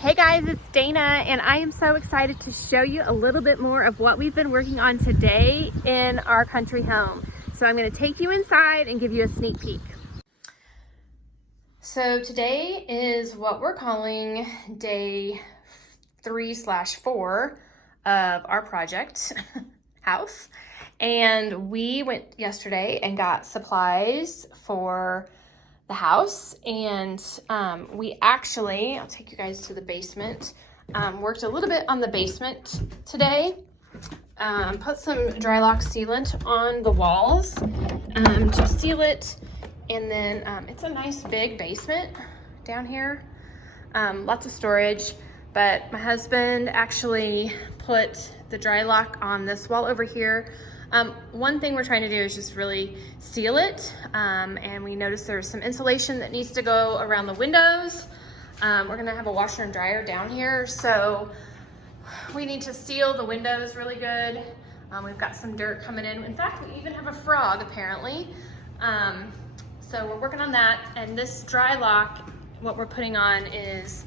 Hey guys, it's Dana and I am so excited to show you a little bit more of what we've been working on today in our country home. So I'm going to take you inside and give you a sneak peek. So today is what we're calling day 3/4 of our project house. And we went yesterday and got supplies for the house, and we actually, I'll take you guys to the basement, worked a little bit on the basement today, put some dry lock sealant on the walls to seal it, and then it's a nice big basement down here, lots of storage, but my husband actually put the dry lock on this wall over here. One thing we're trying to do is just really seal it, and we noticed there's some insulation that needs to go around the windows. We're gonna have a washer and dryer down here, so we need to seal the windows really good. We've got some dirt coming in. In fact, we even have a frog apparently. So we're working on that, and this dry lock, what we're putting on is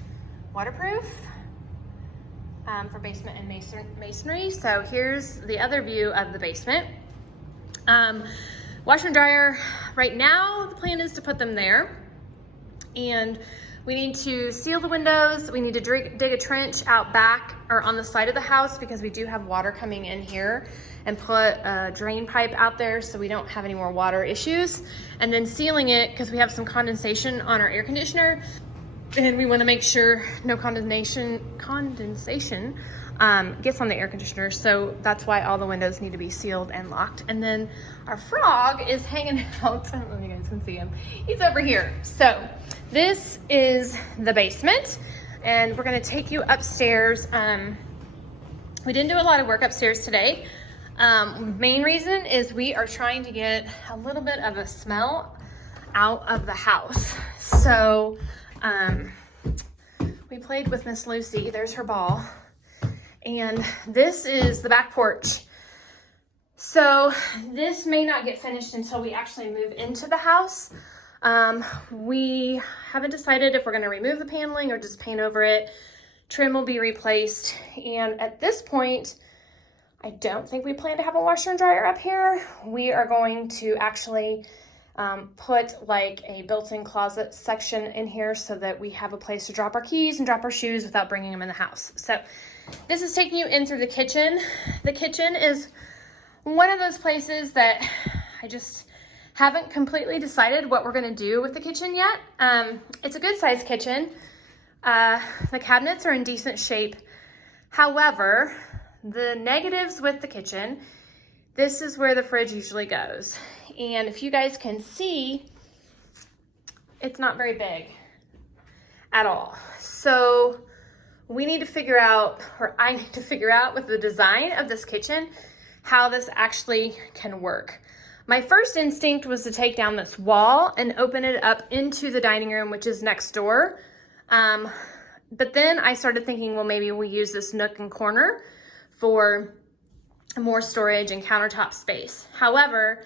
waterproof. For basement and masonry. So here's the other view of the basement. Washer and dryer, right now the plan is to put them there, and we need to seal the windows. We need to dig a trench out back or on the side of the house because we do have water coming in here, and put a drain pipe out there so we don't have any more water issues, and then sealing it because we have some condensation on our air conditioner. And we want to make sure no condensation gets on the air conditioner. So that's why all the windows need to be sealed and locked. And then our frog is hanging out. I don't know if you guys can see him. He's over here. So this is the basement, and we're going to take you upstairs. We didn't do a lot of work upstairs today. Main reason is we are trying to get a little bit of a smell out of the house. So we played with Miss Lucy, there's her ball, and this is the back porch. So this may not get finished until we actually move into the house. We haven't decided if we're going to remove the paneling or just paint over it. Trim will be replaced, and at this point I don't think we plan to have a washer and dryer up here. We are going to actually put like a built-in closet section in here so that we have a place to drop our keys and drop our shoes without bringing them in the house. So this is taking you in through the kitchen. The kitchen is one of those places that I just haven't completely decided what we're going to do with the kitchen yet. It's a good sized kitchen. The cabinets are in decent shape. However, the negatives with the kitchen, this is where the fridge usually goes. And if you guys can see, it's not very big at all. So we need to figure out, or I need to figure out with the design of this kitchen, how this actually can work. My first instinct was to take down this wall and open it up into the dining room, which is next door. But then I started thinking, well, maybe we use this nook and corner for more storage and countertop space. However,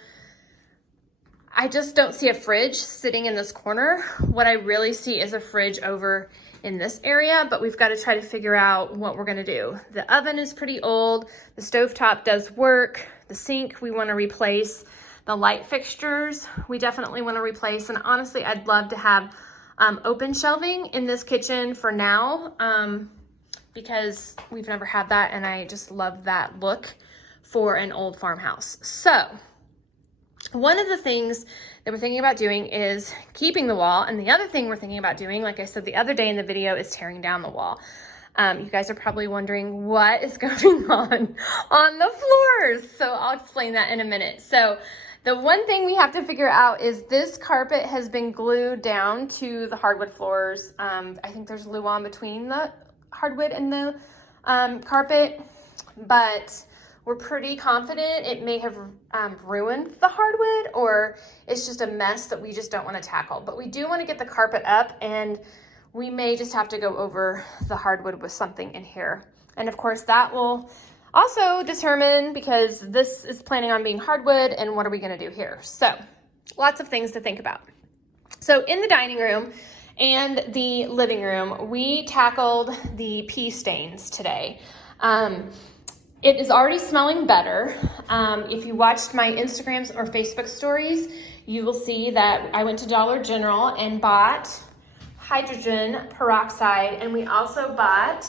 I just don't see a fridge sitting in this corner. What I really see is a fridge over in this area, but we've got to try to figure out what we're going to do. The oven is pretty old. The stovetop does work. The sink we want to replace. The light fixtures we definitely want to replace. And honestly, I'd love to have open shelving in this kitchen for now, because we've never had that, and I just love that look for an old farmhouse. So one of the things that we're thinking about doing is keeping the wall, and the other thing we're thinking about doing, like I said the other day in the video, is tearing down the wall. You guys are probably wondering what is going on the floors, so I'll explain that in a minute. So the one thing we have to figure out is this carpet has been glued down to the hardwood floors. I think there's luan between the hardwood and the carpet, but we're pretty confident it may have ruined the hardwood, or it's just a mess that we just don't want to tackle. But we do want to get the carpet up, and we may just have to go over the hardwood with something in here. And of course that will also determine, because this is planning on being hardwood, and what are we going to do here? So lots of things to think about. So in the dining room, and the living room. We tackled the pee stains today. It is already smelling better. If you watched my Instagrams or Facebook stories, you will see that I went to Dollar General and bought hydrogen peroxide, and we also bought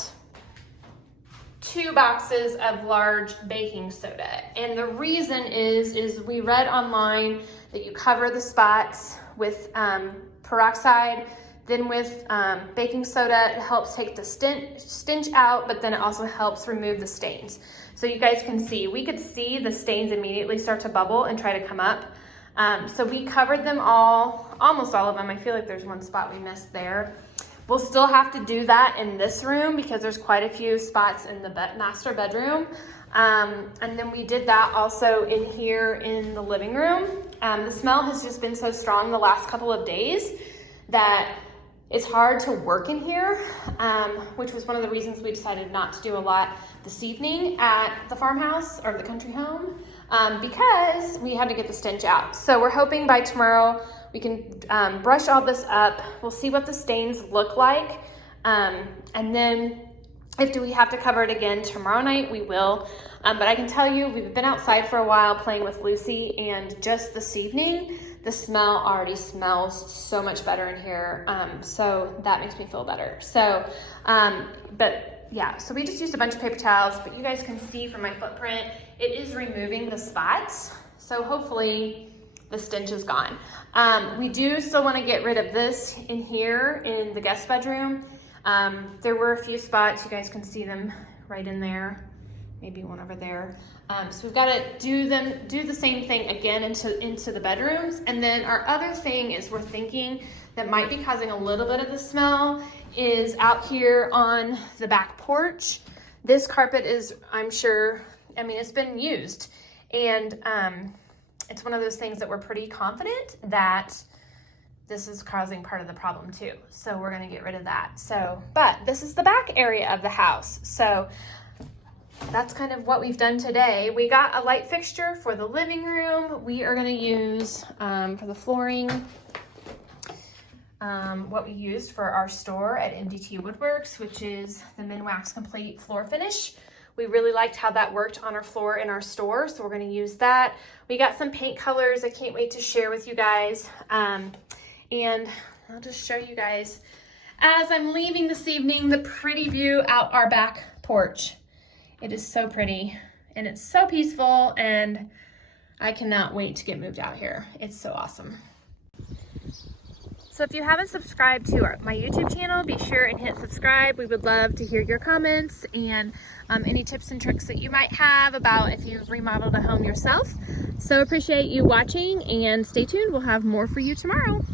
2 boxes of large baking soda. And the reason is we read online that you cover the spots with peroxide, then with baking soda. It helps take the stench out, but then it also helps remove the stains. So you guys can see, we could see the stains immediately start to bubble and try to come up. So we covered them all, almost all of them. I feel like there's one spot we missed there. We'll still have to do that in this room because there's quite a few spots in the master bedroom. And then we did that also in here in the living room. The smell has just been so strong the last couple of days that it's hard to work in here, which was one of the reasons we decided not to do a lot this evening at the farmhouse or the country home, because we had to get the stench out. So we're hoping by tomorrow we can brush all this up. We'll see what the stains look like. And then if we have to cover it again tomorrow night, we will. But I can tell you, we've been outside for a while playing with Lucy, and just this evening, the smell already smells so much better in here. So that makes me feel better. So, but yeah, so we just used a bunch of paper towels, but you guys can see from my footprint, it is removing the spots. So hopefully the stench is gone. We do still want to get rid of this in here in the guest bedroom. There were a few spots, you guys can see them right in there, maybe one over there. So we've got to do the same thing again into the bedrooms. And then our other thing is we're thinking that might be causing a little bit of the smell is out here on the back porch. This carpet is, I'm sure, I mean, it's been used, and it's one of those things that we're pretty confident that this is causing part of the problem too. So we're gonna get rid of that. So, but this is the back area of the house. So that's kind of what we've done today. We got a light fixture for the living room. We are gonna use, for the flooring, what we used for our store at MDT Woodworks, which is the Minwax Complete Floor Finish. We really liked how that worked on our floor in our store, so we're gonna use that. We got some paint colors I can't wait to share with you guys. And I'll just show you guys, as I'm leaving this evening, the pretty view out our back porch. It is so pretty, and it's so peaceful, and I cannot wait to get moved out here. It's so awesome. So if you haven't subscribed to my YouTube channel, be sure and hit subscribe. We would love to hear your comments and any tips and tricks that you might have about if you've remodeled a home yourself. So appreciate you watching, and stay tuned. We'll have more for you tomorrow.